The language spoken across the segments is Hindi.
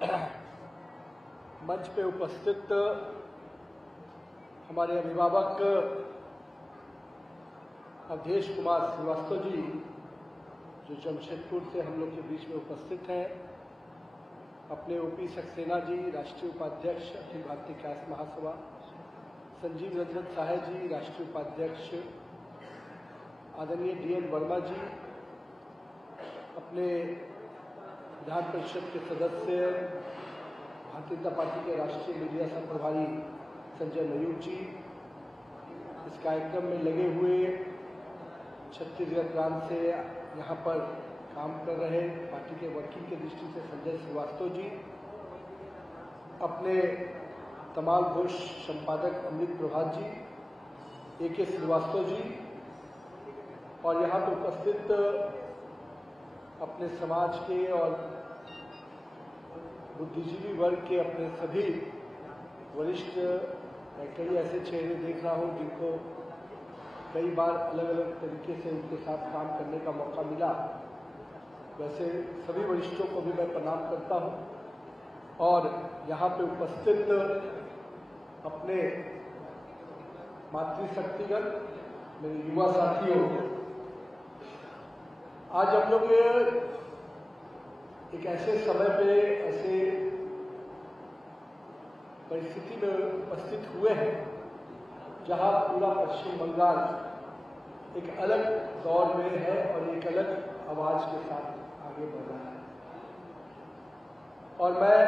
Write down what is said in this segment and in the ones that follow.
मंच पे उपस्थित हमारे अभिभावक अवधेश कुमार श्रीवास्तव जी, जो जमशेदपुर से हम लोग के बीच में उपस्थित हैं, अपने ओपी सक्सेना जी, राष्ट्रीय उपाध्यक्ष अखिल भारतीय कायस्थ महासभा, संजीव रंजन साहे जी, राष्ट्रीय उपाध्यक्ष, आदरणीय DN वर्मा जी, अपने विधान परिषद के सदस्य, भारतीय जनता पार्टी के राष्ट्रीय मीडिया सह प्रभारी संजय मयूर जी, इस कार्यक्रम में लगे हुए छत्तीसगढ़ प्रांत से यहाँ पर काम कर रहे पार्टी के वर्किंग की दृष्टि से संजय श्रीवास्तव जी, अपने तमाल घोष संपादक अमृत प्रभात जी, AK श्रीवास्तव जी, और यहाँ पर उपस्थित अपने समाज के और बुद्धिजीवी वर्ग के अपने सभी वरिष्ठ, मैं कई ऐसे चेहरे देख रहा हूँ जिनको कई बार अलग अलग तरीके से उनके साथ काम करने का मौका मिला। वैसे सभी वरिष्ठों को भी मैं प्रणाम करता हूँ और यहाँ पे उपस्थित अपने मातृशक्तिगण, मेरे युवा साथियों, आज हम लोग एक ऐसे समय पे, ऐसे परिस्थिति में उपस्थित हुए हैं जहां पूरा पश्चिम बंगाल एक अलग दौर में है और एक अलग आवाज के साथ आगे बढ़ रहा है। और मैं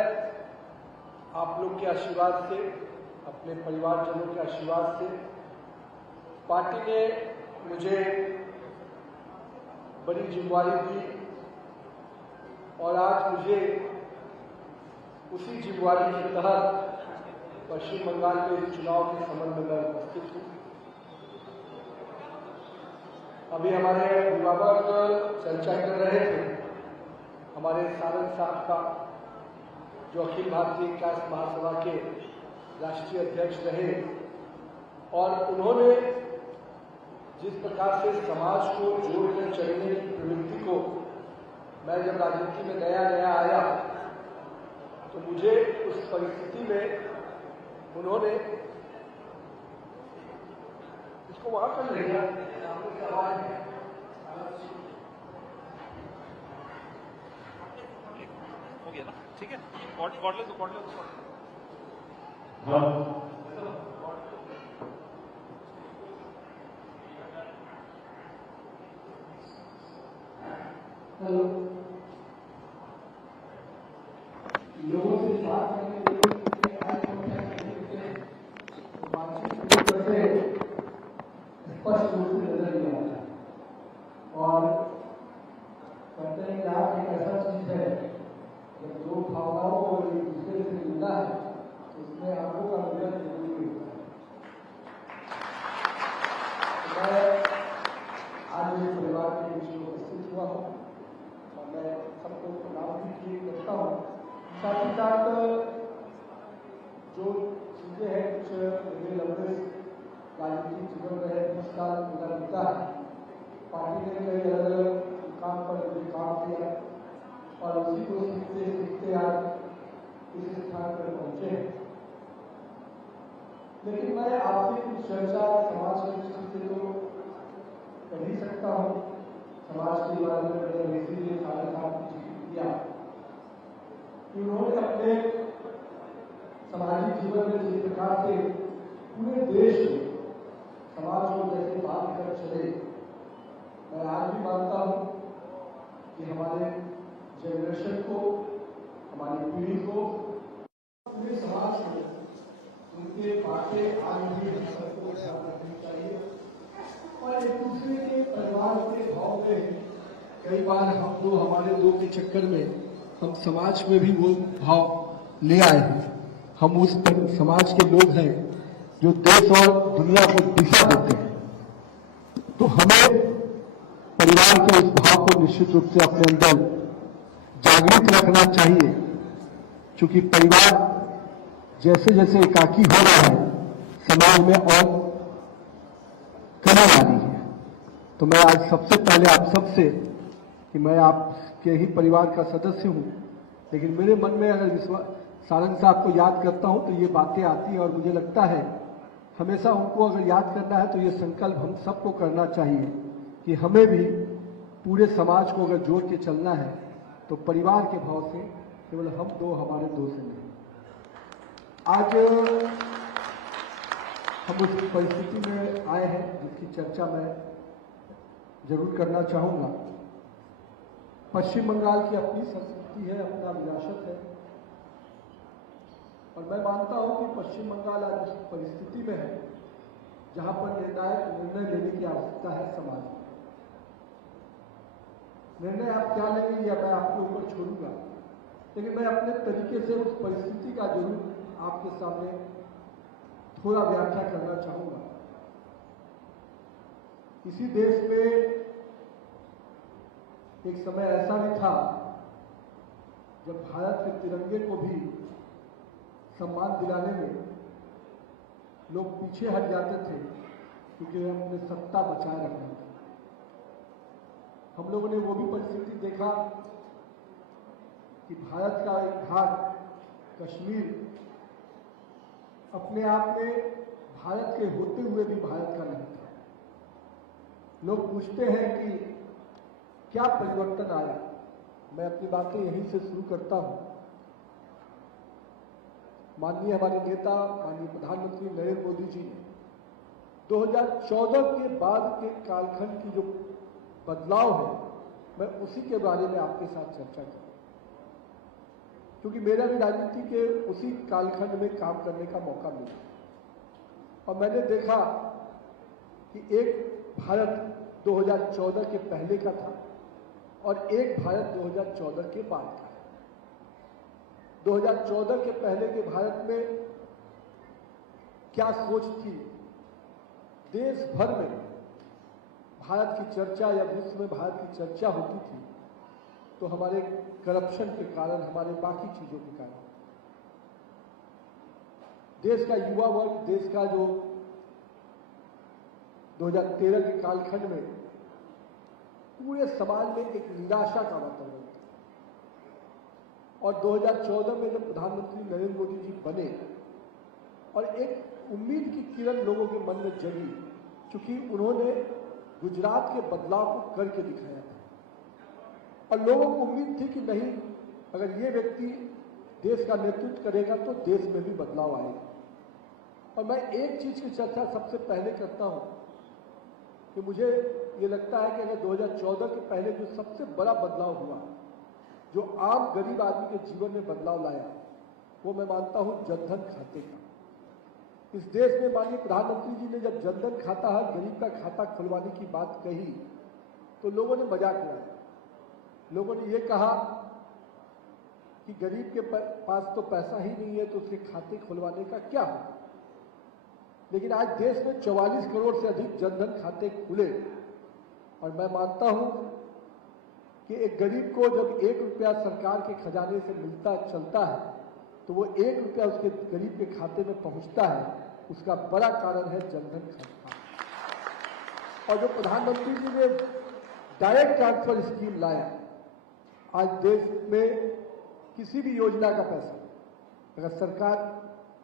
आप लोग के आशीर्वाद से, अपने परिवारजनों के आशीर्वाद से, पार्टी ने मुझे बड़ी जिम्मेदारी दी और आज मुझे उसी जिम्मेदारी के तहत पश्चिम बंगाल के चुनाव के संबंध में मैं उपस्थित हूँ। अभी हमारे अभिभावक चर्चा कर रहे थे हमारे सारंग साहब का, जो अखिल भारतीय कायस्थ महासभा के राष्ट्रीय अध्यक्ष रहे, और उन्होंने जिस प्रकार से समाज को जोड़कर चलने की प्रवृत्ति को, मैं जब राजनीति में नया नया आया तो मुझे उस परिस्थिति में उन्होंने इसको वहां कर लिया। हो गया ना, ठीक है, कॉर्ड ले दो। हेलो, लोगों से बात करने के लिए स्पष्ट रूप से नजर नहीं आता, और कहते हैं कि आप एक ऐसा चीज है जब दो भावनाओं को एक दूसरे से मिलना है तो उसमें आंखों का मिलन जरूरी होता है। मैं आज मेरे परिवार के बीच में उपस्थित हुआ हूँ और मैं सबको प्रणाम भी किए करता हूँ। साथ ही साथ जो चीजें हैं, कुछ मेरे लंबे राजनीतिक जीवन में 20 साल गुजर बीता है, पार्टी ने कई अलग अलग मुकाम पर मुझे काम किया और उसी को सीखते सीखते आज इस स्थान पर पहुंचे हैं। लेकिन मैं आपसे कुछ चर्चा समाज के दृष्टि से तो कर ही सकता हूँ। समाज के बारे में मैंने इसीलिए सारे साथ जिक्र किया कि उन्होंने अपने सामाजिक जीवन में जिस प्रकार से पूरे देश में समाज को जैसे बांध कर चले, मैं आज भी मानता हूं कि हमारे जनरेशन को, हमारी पीढ़ी को, पूरे समाज को उनके बातें आज भी सबको ध्यान रखनी चाहिए और एक दूसरे के परिवार के भाव में कई बार हम लोग हमारे दो के चक्कर में हम समाज में भी वो भाव ले आए हैं। हम उस समाज के लोग हैं जो देश और दुनिया को दिशा देते हैं, तो हमें परिवार के उस भाव को निश्चित रूप से अपने अंदर जागृत रखना चाहिए, क्योंकि परिवार जैसे जैसे एकाकी हो रहा है समाज में और कमी आ रही है। तो मैं आज सबसे पहले आप सबसे, कि मैं आपके ही परिवार का सदस्य हूं लेकिन मेरे मन में अगर विश्वास, सारंग साहब को याद करता हूं तो ये बातें आती हैं और मुझे लगता है हमेशा उनको अगर याद करना है तो ये संकल्प हम सबको करना चाहिए कि हमें भी पूरे समाज को अगर जोड़ के चलना है तो परिवार के भाव से केवल हम दो, हमारे दो से नहीं। आज हम उस परिस्थिति में आए हैं जिसकी चर्चा मैं जरूर करना चाहूंगा। पश्चिम बंगाल की अपनी संस्कृति है, अपना विरासत है और मैं मानता हूं कि पश्चिम बंगाल आज उस परिस्थिति में है जहां पर निर्णायक निर्णय लेने की आवश्यकता है समाज में। निर्णय आप क्या लेंगे या मैं आपके ऊपर छोड़ूंगा, लेकिन मैं अपने तरीके से उस परिस्थिति का जरूर आपके सामने थोड़ा व्याख्या करना चाहूंगा। इसी देश में एक समय ऐसा भी था जब भारत के तिरंगे को भी सम्मान दिलाने में लोग पीछे हट जाते थे क्योंकि हम अपनी सत्ता बचाए रखना था। हम लोगों ने वो भी परिस्थिति देखा कि भारत का एक भाग कश्मीर अपने आप में भारत के होते हुए भी भारत का नहीं था। लोग पूछते हैं कि क्या परिवर्तन आया। मैं अपनी बातें यहीं से शुरू करता हूं। माननीय हमारे नेता माननीय प्रधानमंत्री नरेंद्र मोदी जी ने 2014 के बाद के कालखंड की जो बदलाव है मैं उसी के बारे में आपके साथ चर्चा करूं, क्योंकि मेरा भी राजनीति के उसी कालखंड में काम करने का मौका मिला और मैंने देखा कि एक भारत 2014 के पहले का था और एक भारत 2014 के बाद का है। 2014 के पहले के भारत में क्या सोच थी, देश भर में भारत की चर्चा या विश्व में भारत की चर्चा होती थी तो हमारे करप्शन के कारण, हमारे बाकी चीजों के कारण देश का युवा वर्ग, देश का जो 2013 के कालखंड में पूरे समाज में एक निराशा का वातावरण था और 2014 में जब प्रधानमंत्री नरेंद्र मोदी जी बने और एक उम्मीद की किरण लोगों के मन में जगी, क्योंकि उन्होंने गुजरात के बदलाव को करके दिखाया था और लोगों को उम्मीद थी कि नहीं, अगर ये व्यक्ति देश का नेतृत्व करेगा तो देश में भी बदलाव आएगा। और मैं एक चीज की चर्चा सबसे पहले करता हूं कि मुझे ये लगता है कि अगर 2014 के पहले जो सबसे बड़ा बदलाव हुआ, जो आम गरीब आदमी के जीवन में बदलाव लाया, वो मैं मानता हूं जनधन खाते का। इस देश में माननीय प्रधानमंत्री जी ने जब जनधन खाता है, गरीब का खाता खुलवाने की बात कही तो लोगों ने मजाक उड़ाया। लोगों ने ये कहा कि गरीब के पास तो पैसा ही नहीं है तो उसके खाते खुलवाने का क्या होगा। लेकिन आज देश में 44 करोड़ से अधिक जनधन खाते खुले और मैं मानता हूं कि एक गरीब को जब 1 रुपया सरकार के खजाने से मिलता चलता है तो वो 1 रुपया उसके गरीब के खाते में पहुंचता है, उसका बड़ा कारण है जनधन खाता। और जो प्रधानमंत्री जी ने डायरेक्ट ट्रांसफर स्कीम लाया, आज देश में किसी भी योजना का पैसा अगर सरकार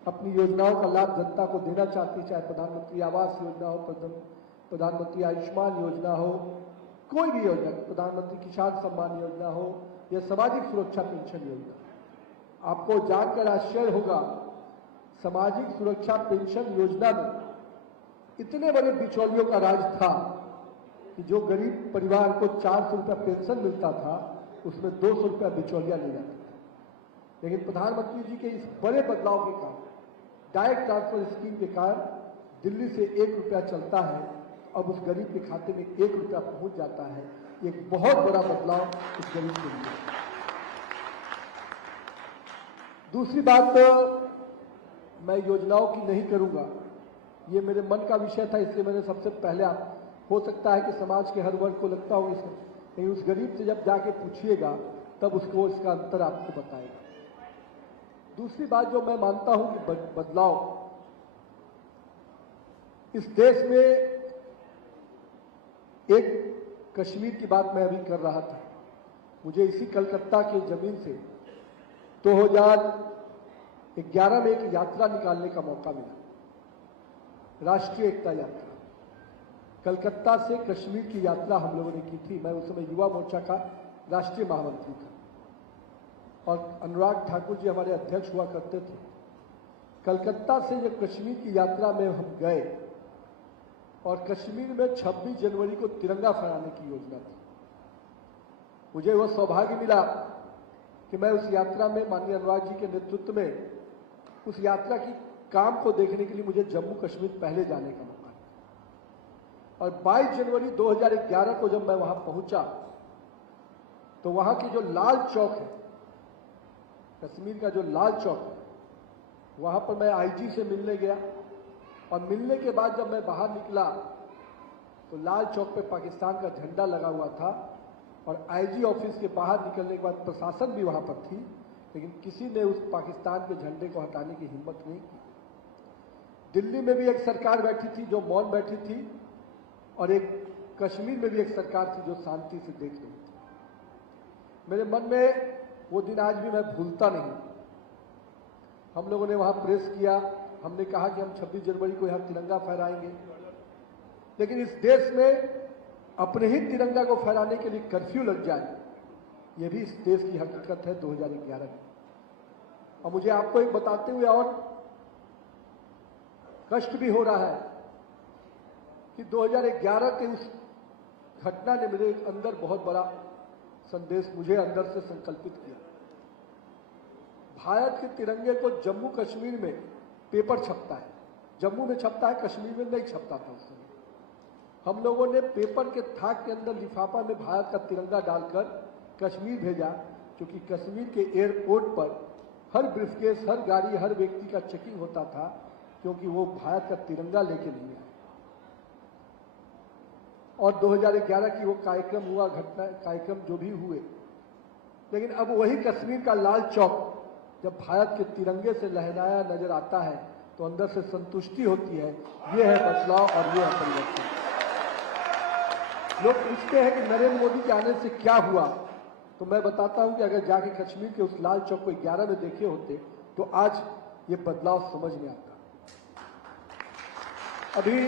अपनी योजनाओं का लाभ जनता को देना चाहती, चाहे प्रधानमंत्री आवास योजना हो, प्रधानमंत्री आयुष्मान योजना हो, कोई भी योजना, प्रधानमंत्री किसान सम्मान योजना हो या सामाजिक सुरक्षा पेंशन योजना, आपको जानकर आश्चर्य होगा सामाजिक सुरक्षा पेंशन योजना में इतने बड़े बिचौलियों का राज था कि जो गरीब परिवार को 400 रुपया पेंशन मिलता था उसमें 200 रुपया बिचौलिया ले जाते थे। लेकिन प्रधानमंत्री जी के इस बड़े बदलाव के कारण, डायरेक्ट ट्रांसफर स्कीम के कारण दिल्ली से 1 रुपया चलता है, अब उस गरीब के खाते में 1 रुपया पहुंच जाता है। एक बहुत बड़ा बदलाव उस गरीब के लिए। दूसरी बात मैं योजनाओं की नहीं करूंगा, ये मेरे मन का विषय था, इसलिए मैंने सबसे पहले, हो सकता है कि समाज के हर वर्ग को लगता हो लेकिन उस गरीब से जब जाके पूछिएगा तब उसको इसका अंतर आपको बताएगा। दूसरी बात जो मैं मानता हूं कि बदलाव इस देश में, एक कश्मीर की बात मैं अभी कर रहा था, मुझे इसी कलकत्ता की जमीन से 2011 में एक यात्रा निकालने का मौका मिला, राष्ट्रीय एकता यात्रा। कलकत्ता से कश्मीर की यात्रा हम लोगों ने की थी। मैं उस समय युवा मोर्चा का राष्ट्रीय महामंत्री था और अनुराग ठाकुर जी हमारे अध्यक्ष हुआ करते थे। कलकत्ता से जब कश्मीर की यात्रा में हम गए और कश्मीर में 26 जनवरी को तिरंगा फहराने की योजना थी, मुझे वह सौभाग्य मिला कि मैं उस यात्रा में माननीय अनुराग जी के नेतृत्व में उस यात्रा की काम को देखने के लिए मुझे जम्मू कश्मीर पहले जाने का मौका मिला। और 22 जनवरी 2011 को जब मैं वहां पहुंचा तो वहां की जो लाल चौक है, कश्मीर का जो लाल चौक है, वहां पर मैं आईजी से मिलने गया और मिलने के बाद जब मैं बाहर निकला तो लाल चौक पे पाकिस्तान का झंडा लगा हुआ था और आईजी ऑफिस के बाहर निकलने के बाद प्रशासन भी वहां पर थी, लेकिन किसी ने उस पाकिस्तान के झंडे को हटाने की हिम्मत नहीं की। दिल्ली में भी एक सरकार बैठी थी जो मौन बैठी थी और एक कश्मीर में भी एक सरकार थी जो शांति से देख रही थी। मेरे मन में वो दिन आज भी मैं भूलता नहीं। हम लोगों ने वहां प्रेस किया, हमने कहा कि हम 26 जनवरी को यहां तिरंगा फहराएंगे, लेकिन इस देश में अपने ही तिरंगा को फहराने के लिए कर्फ्यू लग जाए, यह भी इस देश की हकीकत है 2011 की। और मुझे आपको एक बताते हुए और कष्ट भी हो रहा है कि 2011 के उस घटना ने मेरे अंदर बहुत बड़ा संदेश मुझे अंदर से संकल्पित किया। भारत के तिरंगे को जम्मू कश्मीर में पेपर छपता है, जम्मू में छपता है, कश्मीर में नहीं छपता था उस समय। हम लोगों ने पेपर के थाक के अंदर लिफाफा में भारत का तिरंगा डालकर कश्मीर भेजा, क्योंकि कश्मीर के एयरपोर्ट पर हर ब्रीफकेस, हर गाड़ी, हर व्यक्ति का चेकिंग होता था, क्योंकि वो भारत का तिरंगा लेके नहीं आए। और 2011 की वो कार्यक्रम हुआ, घटना कार्यक्रम जो भी हुए, लेकिन अब वही कश्मीर का लाल चौक जब भारत के तिरंगे से लहराया नजर आता है तो अंदर से संतुष्टि होती है। ये है बदलाव और ये है परिवर्तन। लोग पूछते हैं कि नरेंद्र मोदी के आने से क्या हुआ, तो मैं बताता हूं कि अगर जाके कश्मीर के उस लाल चौक को 11 में देखे होते तो आज ये बदलाव समझ में आता। अभी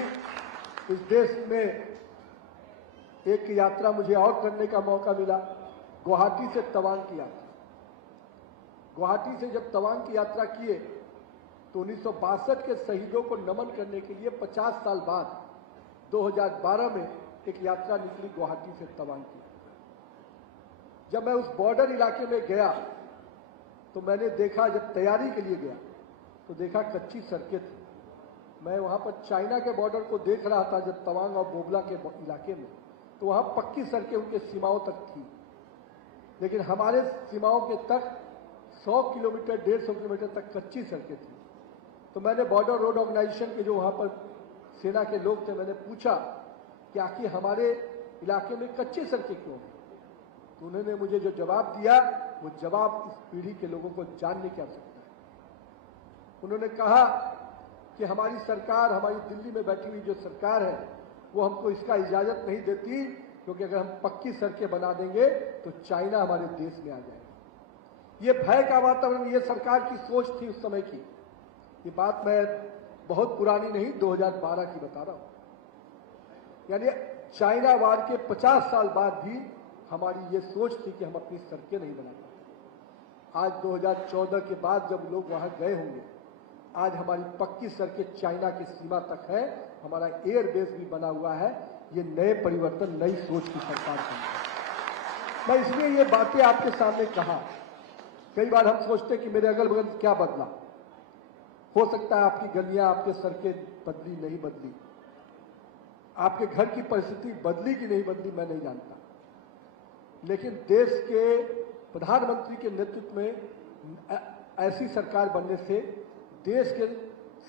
इस देश में एक यात्रा मुझे और करने का मौका मिला, गुवाहाटी से तवांग की यात्रा। गुवाहाटी से जब तवांग की यात्रा किए तो 1962 के शहीदों को नमन करने के लिए 50 साल बाद 2012 में एक यात्रा निकली गुवाहाटी से तवांग की। जब मैं उस बॉर्डर इलाके में गया तो मैंने देखा, जब तैयारी के लिए गया तो देखा कच्ची सड़कें थी। मैं वहां पर चाइना के बॉर्डर को देख रहा था जब तवांग और बोबला के इलाके में, तो वहां पक्की सड़कें उनके सीमाओं तक थी, लेकिन हमारे सीमाओं के तक 100 किलोमीटर 150 किलोमीटर तक कच्ची सड़कें थी। तो मैंने बॉर्डर रोड ऑर्गेनाइजेशन के जो वहां पर सेना के लोग थे, मैंने पूछा कि आखिर हमारे इलाके में कच्ची सड़कें क्यों हैं? तो उन्होंने मुझे जो जवाब दिया, वो जवाब इस पीढ़ी के लोगों को जानने की आवश्यकता है। उन्होंने कहा कि हमारी सरकार, हमारी दिल्ली में बैठी हुई जो सरकार है, वो हमको इसका इजाजत नहीं देती, क्योंकि अगर हम पक्की सड़कें बना देंगे तो चाइना हमारे देश में आ जाएगा। ये भय का वातावरण, ये सरकार की सोच थी उस समय की। ये बात मैं बहुत पुरानी नहीं, 2012 की बता रहा हूं। यानी चाइना वार के 50 साल बाद भी हमारी ये सोच थी कि हम अपनी सड़कें नहीं बना पाते। आज 2014 के बाद जब लोग वहां गए होंगे, आज हमारी पक्की सड़कें चाइना की सीमा तक है, हमारा एयरबेस भी बना हुआ है। ये नए परिवर्तन, नई सोच की सरकार की। मैं इसलिए ये बातें आपके सामने कहा। कई बार हम सोचते कि मेरे अगल बगल क्या बदला। हो सकता है आपकी गलियां, आपके सड़कें बदली, नहीं बदली, आपके घर की परिस्थिति बदली कि नहीं बदली, मैं नहीं जानता। लेकिन देश के प्रधानमंत्री के नेतृत्व में ऐसी सरकार बनने से देश के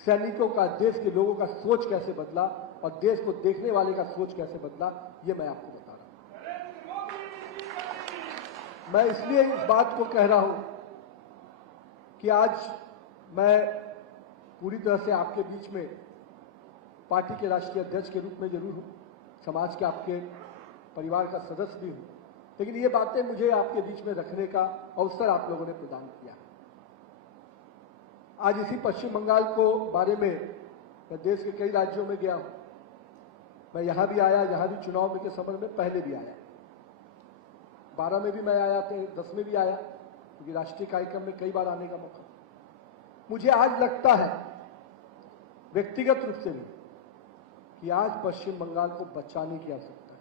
सैनिकों का, देश के लोगों का सोच कैसे बदला और देश को देखने वाले का सोच कैसे बदला, ये मैं आपको बता रहा हूं। मैं इसलिए इस बात को कह रहा हूं कि आज मैं पूरी तरह से आपके बीच में पार्टी के राष्ट्रीय अध्यक्ष के रूप में जरूर हूं, समाज के आपके परिवार का सदस्य भी हूं, लेकिन ये बातें मुझे आपके बीच में रखने का अवसर आप लोगों ने प्रदान किया। आज इसी पश्चिम बंगाल को बारे में मैं देश के कई राज्यों में गया हूं। मैं यहां भी आया, यहां भी चुनाव के समय में पहले भी आया, 12 में भी मैं आया था, 10 में भी आया, क्योंकि राष्ट्रीय कार्यक्रम में कई बार आने का मौका। मुझे आज लगता है व्यक्तिगत रूप से भी कि आज पश्चिम बंगाल को बचाने की आवश्यकता है।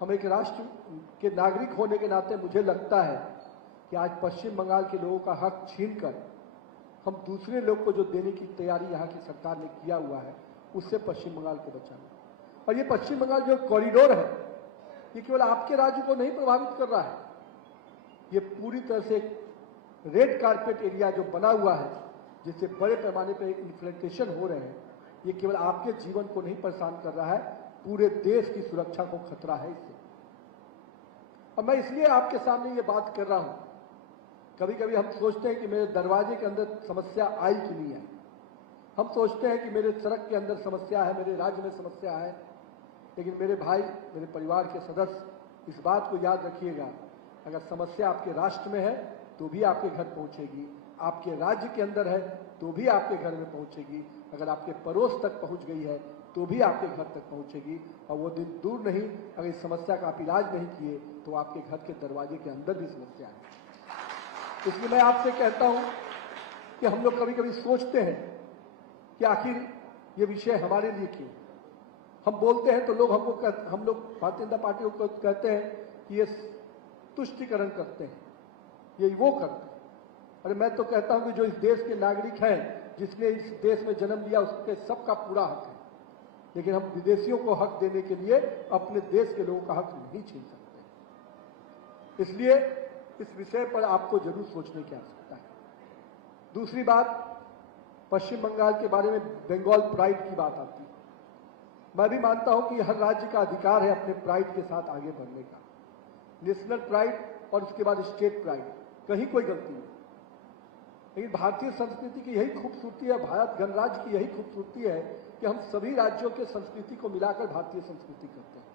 हम एक राष्ट्र के नागरिक होने के नाते मुझे लगता है कि आज पश्चिम बंगाल के लोगों का हक छीनकर हम दूसरे लोग को जो देने की तैयारी यहाँ की सरकार ने किया हुआ है, उससे पश्चिम बंगाल को बचाना। और ये पश्चिम बंगाल जो कॉरिडोर है, ये केवल आपके राज्य को नहीं प्रभावित कर रहा है, ये पूरी तरह से रेड कारपेट एरिया जो बना हुआ है, जिससे बड़े पैमाने पर इन्फ्लेटेशन हो रहे हैं, ये केवल आपके जीवन को नहीं परेशान कर रहा है, पूरे देश की सुरक्षा को खतरा है इससे। और मैं इसलिए आपके सामने ये बात कर रहा हूं। कभी कभी हम सोचते हैं कि मेरे दरवाजे के अंदर समस्या आई कि नहीं आई, हम सोचते हैं कि मेरे सड़क के अंदर समस्या है, मेरे राज्य में समस्या है, लेकिन मेरे भाई, मेरे परिवार के सदस्य, इस बात को याद रखिएगा, अगर समस्या आपके राष्ट्र में है तो भी आपके घर पहुंचेगी, आपके राज्य के अंदर है तो भी आपके घर में पहुंचेगी, अगर आपके पड़ोस तक पहुंच गई है तो भी आपके घर तक पहुंचेगी। और वो दिन दूर नहीं, अगर इस समस्या का आप इलाज नहीं किए तो आपके घर के दरवाजे के अंदर भी समस्या है। इसलिए मैं आपसे कहता हूं कि हम लोग कभी कभी सोचते हैं कि आखिर ये विषय हमारे लिए क्यों। हम बोलते हैं तो लोग हम लोग भारतीय जनता पार्टी को कहते हैं कि ये तुष्टीकरण करते हैं, ये वो करते हैं। अरे मैं तो कहता हूं कि जो इस देश के नागरिक हैं, जिसने इस देश में जन्म लिया, उसके सबका पूरा हक है, लेकिन हम विदेशियों को हक देने के लिए अपने देश के लोगों का हक नहीं छीन सकते। इसलिए इस विषय पर आपको जरूर सोचने की आवश्यकता है। दूसरी बात, पश्चिम बंगाल के बारे में बंगाल प्राइड की बात आती है। मैं भी मानता हूं कि हर राज्य का अधिकार है अपने प्राइड के साथ आगे बढ़ने का, नेशनल प्राइड और उसके बाद स्टेट प्राइड, कहीं कोई गलती नहीं। लेकिन भारतीय संस्कृति की यही खूबसूरती है, भारत गणराज्य की यही खूबसूरती है कि हम सभी राज्यों के संस्कृति को मिलाकर भारतीय संस्कृति करते हैं।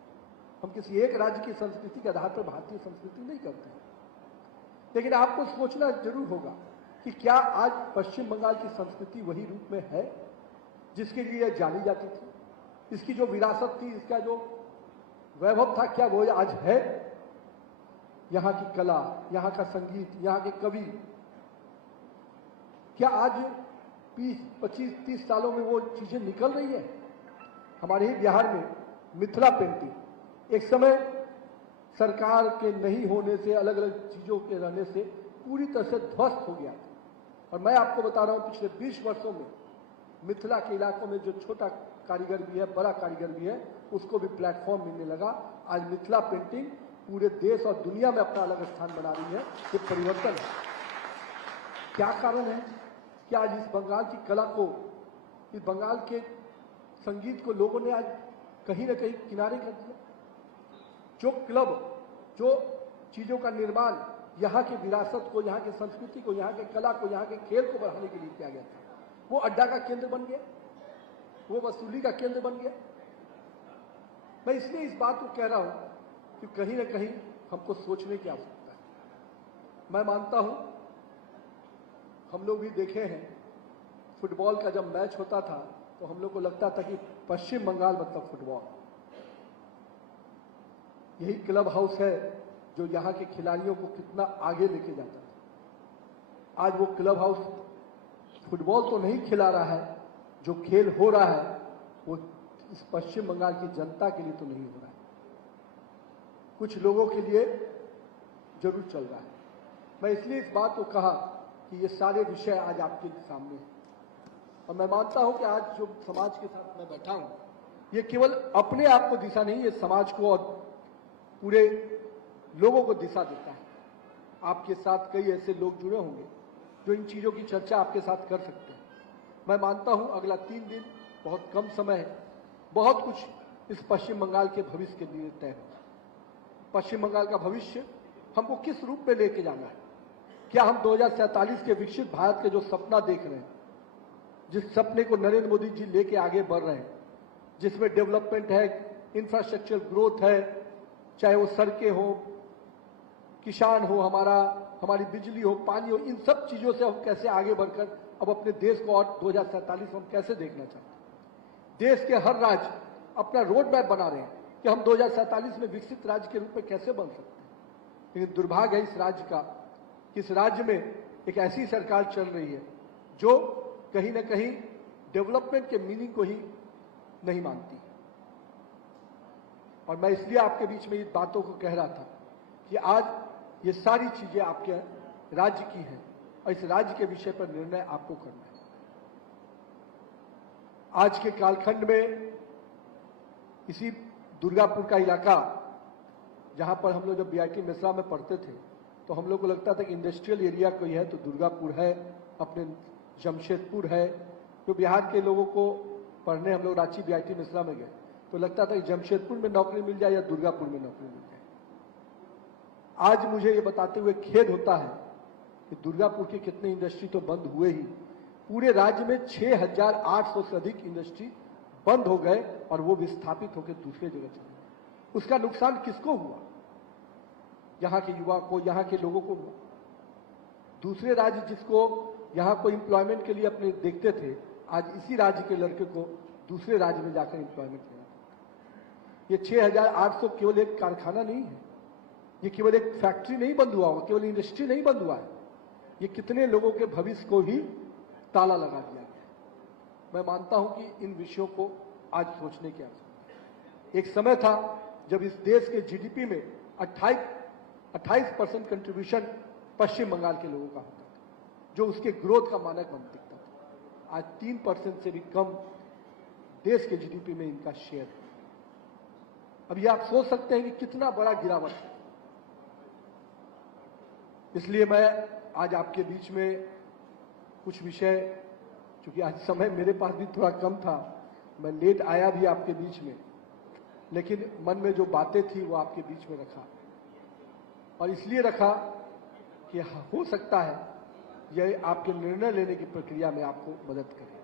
हम किसी एक राज्य की संस्कृति के आधार पर भारतीय संस्कृति नहीं करते हैं। लेकिन आपको सोचना जरूर होगा कि क्या आज पश्चिम बंगाल की संस्कृति वही रूप में है जिसके लिए जानी जाती थी? इसकी जो विरासत थी, इसका जो वैभव था, क्या वो आज है? यहाँ की कला, यहाँ का संगीत, यहाँ के कवि, क्या आज 20, 25, 30 सालों में वो चीजें निकल रही है? हमारे ही बिहार में मिथिला पेंटिंग एक समय सरकार के नहीं होने से, अलग अलग चीजों के रहने से पूरी तरह से ध्वस्त हो गया था। और मैं आपको बता रहा हूं, पिछले 20 वर्षों में मिथिला के इलाकों में जो छोटा कारीगर भी है, बड़ा कारीगर भी है, उसको भी प्लेटफॉर्म मिलने लगा। आज मिथिला पेंटिंग पूरे देश और दुनिया में अपना अलग स्थान बना रही है। ये परिवर्तन है। क्या कारण है कि आज इस बंगाल की कला को, इस बंगाल के संगीत को लोगों ने आज कहीं ना कहीं किनारे कर दिया? जो क्लब, जो चीजों का निर्माण यहाँ की विरासत को, यहाँ की संस्कृति को, यहाँ के कला को, यहाँ के खेल को बढ़ाने के लिए किया गया था, वो अड्डा का केंद्र बन गया, वो वसूली का केंद्र बन गया। मैं इसलिए इस बात को कह रहा हूं कि कहीं ना कहीं हमको सोचने की आवश्यकता है। मैं मानता हूं, हम लोग भी देखे हैं, फुटबॉल का जब मैच होता था तो हम लोग को लगता था कि पश्चिम बंगाल मतलब फुटबॉल। यही क्लब हाउस है जो यहाँ के खिलाड़ियों को कितना आगे लेके जाता था। आज वो क्लब हाउस फुटबॉल तो नहीं खिला रहा है, जो खेल हो रहा है वो इस पश्चिम बंगाल की जनता के लिए तो नहीं हो रहा है, कुछ लोगों के लिए जरूर चल रहा है। मैं इसलिए इस बात को कहा कि ये सारे विषय आज आपके सामने हैं। और मैं मानता हूं कि आज जो समाज के साथ मैं बैठा हूं, ये केवल अपने आप को दिशा नहीं, ये समाज को और पूरे लोगों को दिशा देता है। आपके साथ कई ऐसे लोग जुड़े होंगे जो इन चीजों की चर्चा आपके साथ कर सकते हैं। मैं मानता हूं अगला 3 दिन बहुत कम समय है, बहुत कुछ इस पश्चिम बंगाल के भविष्य के लिए तय होगा। पश्चिम बंगाल का भविष्य हमको किस रूप में लेके जाना है? क्या हम 2047 के विकसित भारत के जो सपना देख रहे हैं, जिस सपने को नरेंद्र मोदी जी लेके आगे बढ़ रहे हैं, जिसमें डेवलपमेंट है, इंफ्रास्ट्रक्चर ग्रोथ है, चाहे वो सड़कें हो, किसान हो हमारा, हमारी बिजली हो, पानी हो, इन सब चीजों से हम कैसे आगे बढ़कर अब अपने देश को और 2047 हम कैसे देखना चाहते हैं। देश के हर राज्य अपना रोड मैप बना रहे हैं कि हम 2047 में विकसित राज्य के रूप में कैसे बन सकते हैं। लेकिन दुर्भाग्य है इस राज्य का कि इस राज्य में एक ऐसी सरकार चल रही है जो कहीं ना कहीं डेवलपमेंट के मीनिंग को ही नहीं मानती। और मैं इसलिए आपके बीच में इन बातों को कह रहा था कि आज ये सारी चीजें आपके राज्य की हैं और इस राज्य के विषय पर निर्णय आपको करना है। आज के कालखंड में इसी दुर्गापुर का इलाका, जहां पर हम लोग जब बीआईटी मिश्रा में पढ़ते थे तो हम लोग को लगता था कि इंडस्ट्रियल एरिया कोई है तो दुर्गापुर है, अपने जमशेदपुर है। तो बिहार के लोगों को पढ़ने हम लोग रांची बीआईटी मिश्रा में गए तो लगता था कि जमशेदपुर में नौकरी मिल जाए या दुर्गापुर में नौकरी मिल जाए। आज मुझे ये बताते हुए खेद होता है कि दुर्गापुर के कितने इंडस्ट्री तो बंद हुए ही, पूरे राज्य में 6,800 से अधिक इंडस्ट्री बंद हो गए और वो विस्थापित होकर दूसरे जगह चले गए। उसका नुकसान किसको हुआ? यहाँ के युवा को, यहाँ के लोगों को हुआ। दूसरे राज्य जिसको यहाँ को एम्प्लॉयमेंट के लिए अपने देखते थे, आज इसी राज्य के लड़के को दूसरे राज्य में जाकर एम्प्लॉयमेंट लेना। ये 6,800 केवल एक कारखाना नहीं है, ये केवल एक फैक्ट्री नहीं बंद हुआ, केवल इंडस्ट्री नहीं बंद हुआ है, ये कितने लोगों के भविष्य को ही ताला लगा दिया गया। मैं मानता हूं कि इन विषयों को आज सोचने की आवश्यकता है। एक समय था जब इस देश के जीडीपी में 28% कंट्रीब्यूशन पश्चिम बंगाल के लोगों का होता था, जो उसके ग्रोथ का मानक बन दिखता था। आज 3% से भी कम देश के जीडीपी में इनका शेयर है। अब ये आप सोच सकते हैं कि कितना बड़ा गिरावट है। इसलिए मैं आज आपके बीच में कुछ विषय, चूंकि आज समय मेरे पास भी थोड़ा कम था, मैं लेट आया भी आपके बीच में, लेकिन मन में जो बातें थी वो आपके बीच में रखा। और इसलिए रखा कि हो सकता है यह आपके निर्णय लेने की प्रक्रिया में आपको मदद करे।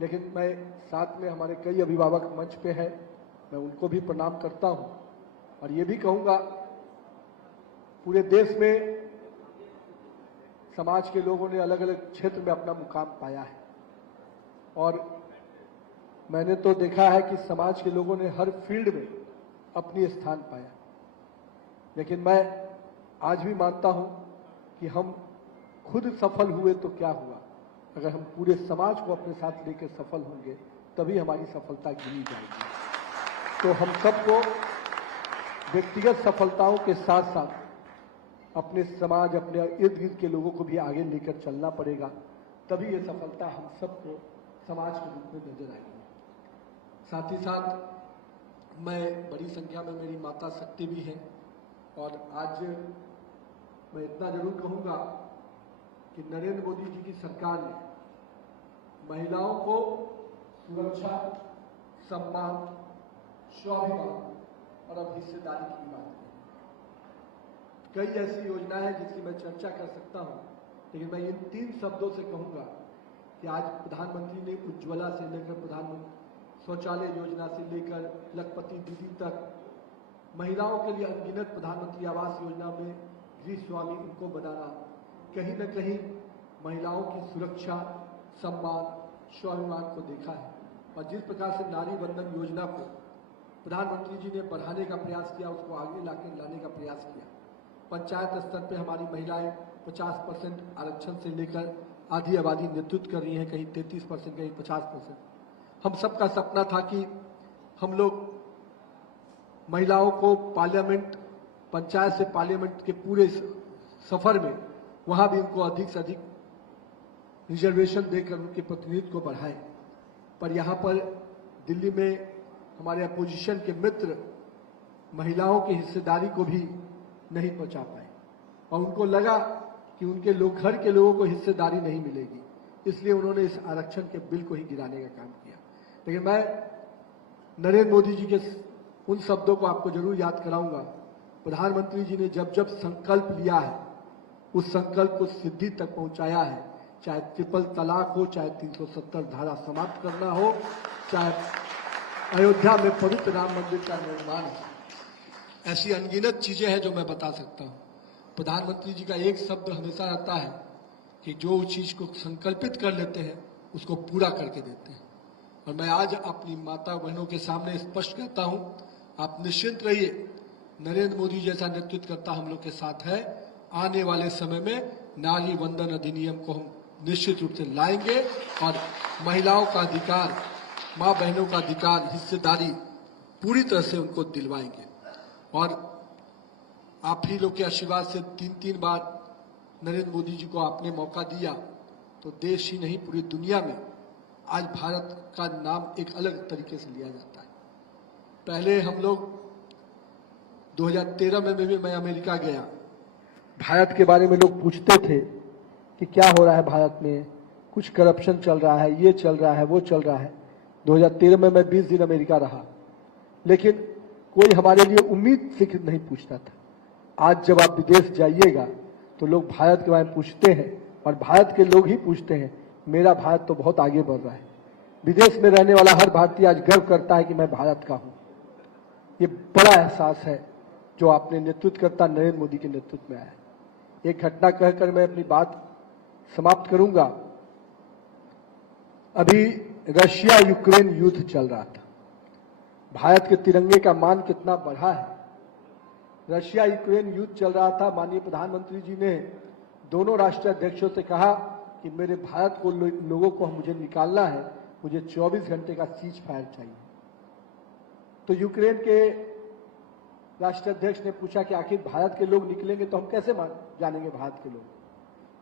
लेकिन मैं साथ में हमारे कई अभिभावक मंच पे हैं, मैं उनको भी प्रणाम करता हूं और ये भी कहूंगा पूरे देश में समाज के लोगों ने अलग अलग क्षेत्र में अपना मुकाम पाया है और मैंने तो देखा है कि समाज के लोगों ने हर फील्ड में अपनी स्थान पाया। लेकिन मैं आज भी मानता हूं कि हम खुद सफल हुए तो क्या हुआ, अगर हम पूरे समाज को अपने साथ लेकर सफल होंगे तभी हमारी सफलता गिनी जाएगी। तो हम सबको व्यक्तिगत सफलताओं के साथ साथ अपने समाज, अपने इर्द गिर्द के लोगों को भी आगे लेकर चलना पड़ेगा, तभी ये सफलता हम सबको समाज के रूप में नजर आएगी। साथ ही साथ मैं बड़ी संख्या में मेरी माता शक्ति भी हैं और आज मैं इतना जरूर कहूंगा कि नरेंद्र मोदी जी की सरकार ने महिलाओं को सुरक्षा, सम्मान, स्वाभिमान और अब हिस्सेदारी की बात है। कई ऐसी योजनाएं हैं जिसकी मैं चर्चा कर सकता हूं, लेकिन मैं इन 3 शब्दों से कहूंगा कि आज प्रधानमंत्री ने उज्ज्वला से लेकर प्रधानमंत्री शौचालय योजना से लेकर लखपति दीदी तक, महिलाओं के लिए अनगिनत प्रधानमंत्री आवास योजना में गृह स्वामी उनको बनाना, कहीं न कहीं महिलाओं की सुरक्षा, सम्मान, स्वाभिमान को देखा है। और जिस प्रकार से नारी बंधन योजना को प्रधानमंत्री जी ने बढ़ाने का प्रयास किया, उसको आगे लाने का प्रयास किया। पंचायत स्तर पे हमारी महिलाएं 50% आरक्षण से लेकर आधी आबादी नेतृत्व कर रही हैं, कहीं 33%, कहीं 50%। हम सबका सपना था कि हम लोग महिलाओं को पार्लियामेंट, पंचायत से पार्लियामेंट के पूरे सफर में वहां भी उनको अधिक से अधिक रिजर्वेशन देकर उनके प्रतिनिधित्व को बढ़ाएं। पर यहां पर दिल्ली में हमारे अपोजिशन के मित्र महिलाओं की हिस्सेदारी को भी नहीं पहुंचा पाए और उनको लगा कि उनके लोग, घर के लोगों को हिस्सेदारी नहीं मिलेगी, इसलिए उन्होंने इस आरक्षण के बिल को ही गिराने का काम किया। लेकिन मैं नरेंद्र मोदी जी के उन शब्दों को आपको जरूर याद कराऊंगा। प्रधानमंत्री जी ने जब जब संकल्प लिया है, उस संकल्प को सिद्धि तक पहुंचाया है, चाहे ट्रिपल तलाक हो, चाहे 370 धारा समाप्त करना हो, चाहे अयोध्या में पवित्र राम मंदिर का निर्माण हो। ऐसी अनगिनत चीजें हैं जो मैं बता सकता हूं। प्रधानमंत्री जी का एक शब्द हमेशा रहता है कि जो चीज को संकल्पित कर लेते हैं उसको पूरा करके देते हैं। और मैं आज अपनी माता बहनों के सामने स्पष्ट कहता हूं, आप निश्चिंत रहिए, नरेंद्र मोदी जैसा नेतृत्वकर्ता हम लोग के साथ है। आने वाले समय में नारी वंदन अधिनियम को हम निश्चित रूप से लाएंगे और महिलाओं का अधिकार, मां बहनों का अधिकार, हिस्सेदारी पूरी तरह से उनको दिलवाएंगे। और आप ही लोग के आशीर्वाद से 3 बार नरेंद्र मोदी जी को आपने मौका दिया, तो देश ही नहीं पूरी दुनिया में आज भारत का नाम एक अलग तरीके से लिया जाता है। पहले हम लोग 2013 में भी मैं अमेरिका गया, भारत के बारे में लोग पूछते थे कि क्या हो रहा है भारत में, कुछ करप्शन चल रहा है, ये चल रहा है, वो चल रहा है। 2013 में मैं 20 दिन अमेरिका रहा, लेकिन कोई हमारे लिए उम्मीद फिक्र नहीं पूछता था। आज जब आप विदेश जाइएगा तो लोग भारत के बारे में पूछते हैं, और भारत के लोग ही पूछते हैं, मेरा भारत तो बहुत आगे बढ़ रहा है। विदेश में रहने वाला हर भारतीय आज गर्व करता है कि मैं भारत का हूं। ये बड़ा एहसास है जो आपने नेतृत्वकर्ता नरेंद्र मोदी के नेतृत्व में आया है। एक घटना कहकर मैं अपनी बात समाप्त करूंगा। अभी रशिया यूक्रेन युद्ध चल रहा था, भारत के तिरंगे का मान कितना बढ़ा है। रशिया यूक्रेन युद्ध चल रहा था, माननीय प्रधानमंत्री जी ने दोनों राष्ट्राध्यक्षों से कहा कि मेरे भारत को लोगों को मुझे निकालना है, मुझे 24 घंटे का सीज फायर चाहिए। तो यूक्रेन के राष्ट्राध्यक्ष ने पूछा कि आखिर भारत के लोग निकलेंगे तो हम कैसे जानेंगे भारत के लोग।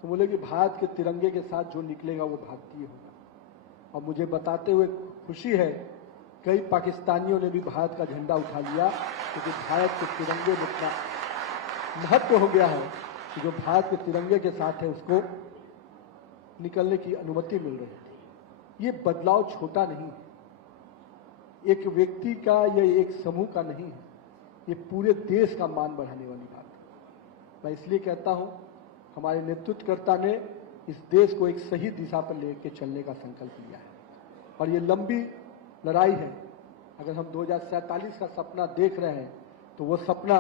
तो बोले कि भारत के तिरंगे के साथ जो निकलेगा वो भारतीय होगा। और मुझे बताते हुए खुशी है, कई पाकिस्तानियों ने भी भारत का झंडा उठा लिया, क्योंकि भारत के तिरंगे में इतना महत्व हो गया है कि जो भारत के तिरंगे के साथ है उसको निकलने की अनुमति मिल रही है। ये बदलाव छोटा नहीं है, एक व्यक्ति का या एक समूह का नहीं है, ये पूरे देश का मान बढ़ाने वाली बात है। मैं इसलिए कहता हूं, हमारे नेतृत्वकर्ता ने इस देश को एक सही दिशा पर लेकर चलने का संकल्प लिया है, और ये लंबी लड़ाई है। अगर हम 2047 का सपना देख रहे हैं तो वो सपना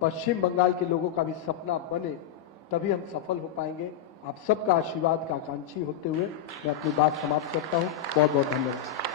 पश्चिम बंगाल के लोगों का भी सपना बने, तभी हम सफल हो पाएंगे। आप सबका आशीर्वाद का आकांक्षी होते हुए मैं अपनी बात समाप्त करता हूं। बहुत बहुत धन्यवाद।